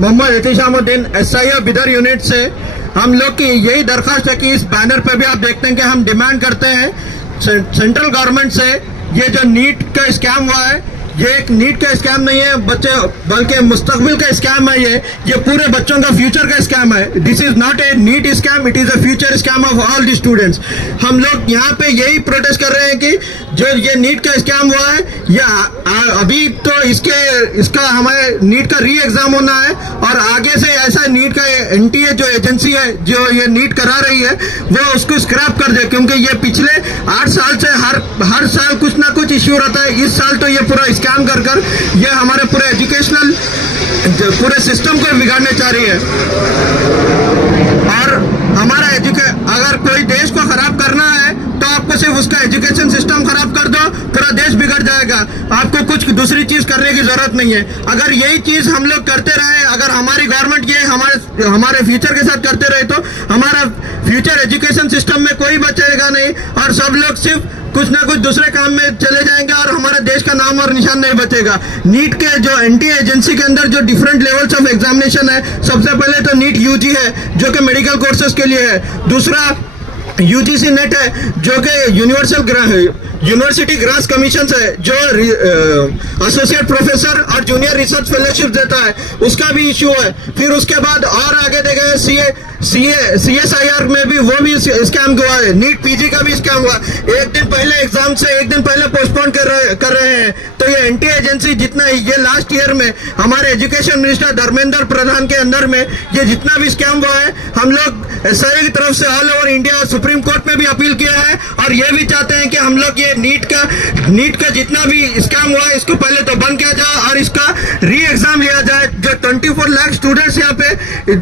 Mohammad एहतिशामुद्दीन SIF Bidar unit से हम लोग की यही दरख्वास्त है कि इस बैनर पे भी आप देखते हैं कि हम डिमांड करते हैं सेंट्रल गवर्नमेंट से, ये जो नीट का स्कैम हुआ है ये एक नीट का स्कैम नहीं है बच्चे, बल्कि मुस्तकबिल का स्कैम है। ये पूरे बच्चों का फ्यूचर का स्कैम है। This is not a NEET scam, it is a future scam of all the students. हम लोग यहाँ पे यही प्रोटेस्ट कर रहे हैं कि जो ये नीट का स्कैम हुआ है, ये अभी तो इसका हमारे नीट का री एग्जाम होना है और आगे से ऐसा नीट का NTA जो एजेंसी है जो ये नीट करा रही है वो उसको स्क्रैप कर दे, क्योंकि ये पिछले 8 साल से हर साल कुछ ना कुछ इश्यू रहता है। इस साल तो ये पूरा काम कर ये हमारे पूरे एजुकेशनल पूरे सिस्टम को बिगाड़ने चाह रही है। और हमारा अगर कोई देश को खराब करना है तो आपको सिर्फ उसका एजुकेशन सिस्टम खराब कर दो, पूरा देश बिगड़ जाएगा। आपको कुछ दूसरी चीज करने की जरूरत नहीं है। अगर यही चीज हम लोग करते रहे, अगर हमारी गवर्नमेंट ये हमारे फ्यूचर के साथ करते रहे तो हमारा फ्यूचर एजुकेशन सिस्टम में कोई बचेगा नहीं और सब लोग सिर्फ कुछ ना कुछ दूसरे काम में चले जाएंगे और हमारे देश का नाम और निशान नहीं बचेगा। नीट के जो NTA एजेंसी के अंदर जो डिफरेंट लेवल्स ऑफ एग्जामिनेशन है, सबसे पहले तो नीट UG है जो कि मेडिकल कोर्सेज के लिए है। दूसरा UGC नेट है जो कि यूनिवर्सिटी ग्रांट्स कमीशन है जो एसोसिएट प्रोफेसर और जूनियर रिसर्च फेलोशिप देता है, उसका भी इश्यू है। फिर उसके बाद और आगे देखें CSIR में भी वो भी स्कैम हुआ है। नीट PG का भी स्कैम हुआ। एक दिन पहले एग्जाम से एक दिन पहले पोस्टपोन कर रहे हैं। तो ये NTA एजेंसी जितना ये लास्ट ईयर में हमारे एजुकेशन मिनिस्टर धर्मेंद्र प्रधान के अंदर में ये जितना भी स्कैम हुआ है, हम लोग SIA की तरफ से all over India supreme court में भी अपील किया है और ये भी चाहते हैं कि हम लोग ये नीट का जितना भी स्कैम हुआ है इसको पहले तो बंद किया जाए और इसका री एग्जाम लिया जाए। जो 24 लाख स्टूडेंट्स यहाँ पे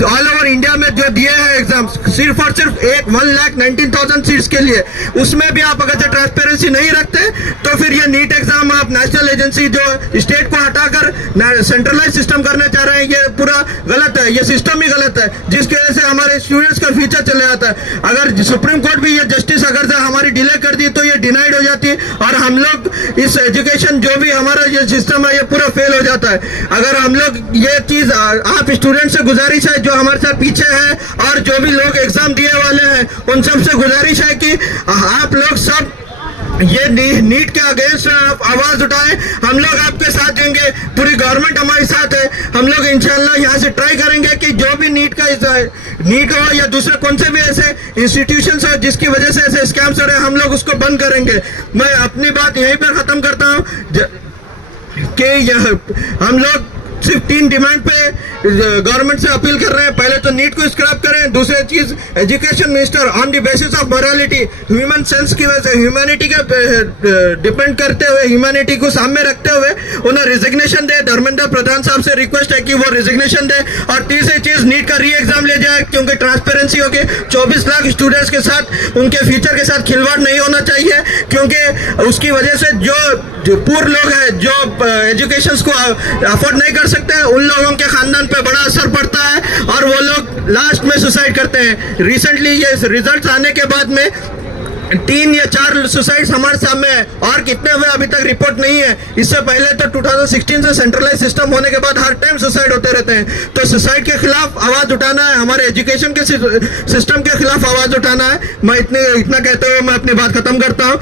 ऑल ओवर इंडिया में जो दिए हैं एग्जाम सिर्फ और सिर्फ 1,19,000 सीट्स के लिए, उसमें भी आप अगर ट्रांसपेरेंसी नहीं रखते तो फिर ये नीट एग्जाम आप नेशनल एजेंसी जो स्टेट को हटाकर सेंट्रलाइज सिस्टम करना चाह रहे हैं, ये पूरा गलत है। ये सिस्टम ही गलत है जिसकी वजह से हमारे स्टूडेंट्स का फ्यूचर चले जाता है। अगर सुप्रीम कोर्ट भी ये जस्टिस अगर हमारी डिले कर दी तो ये डिनाइड हो जाती है और हम लोग इस एजुकेशन जो भी हमारा ये सिस्टम है ये पूरा फेल हो जाता है। अगर हम लोग ये चीज आप स्टूडेंट से गुजारिश है जो हमारे साथ पीछे है और जो भी लोग एग्जाम दिए वाले हैं उन सब से गुजारिश है कि आप लोग सब ये नीट के अगेंस्ट आवाज उठाएं। हम लोग आपके साथ देंगे, पूरी गवर्नमेंट हमारे साथ है। हम लोग इंशाल्लाह यहाँ से ट्राई करेंगे कि जो भी नीट हो या दूसरे कौन से भी ऐसे इंस्टीट्यूशंस हो जिसकी वजह से ऐसे स्कैम्स हो रहे हैं, हम लोग उसको बंद करेंगे। मैं अपनी बात यहीं पर खत्म करता हूँ कि हम लोग सिर्फ 3 डिमांड पे गवर्नमेंट से अपील कर रहे हैं। पहले तो नीट को स्क्रैप करें, दूसरी चीज education minister on the basis of morality human sense की वजह से ह्यूमैनिटी का डिपेंड करते हुए ह्यूमैनिटी को सामने रखते हुए उन्हें रिजिग्नेशन दे। धर्मेंद्र प्रधान साहब से रिक्वेस्ट है कि वो रिजिग्नेशन दे। और तीसरी चीज नीट का री एग्जाम ले जाए क्योंकि ट्रांसपेरेंसी होगी। 24 लाख स्टूडेंट्स के साथ उनके फ्यूचर के साथ खिलवाड़ नहीं होना चाहिए, क्योंकि उसकी वजह से जो पुअर लोग हैं जो एजुकेशन को अफोर्ड नहीं कर सकते हैं उन लोगों के खानदान पे बड़ा असर पड़ता है और वो लोग लास्ट में सुसाइड करते हैं। रिसेंटली ये रिजल्ट आने के बाद में 3 या 4 सुसाइड्स हमारे सामने है और कितने हुए अभी तक रिपोर्ट नहीं है। इससे पहले तो 2016 से सेंट्रलाइज सिस्टम होने के बाद हर टाइम सुसाइड होते रहते हैं। तो सुसाइड के खिलाफ आवाज उठाना है, हमारे एजुकेशन के सिस्टम के खिलाफ आवाज उठाना है। मैं इतना कहते हुए मैं अपनी बात खत्म करता हूँ।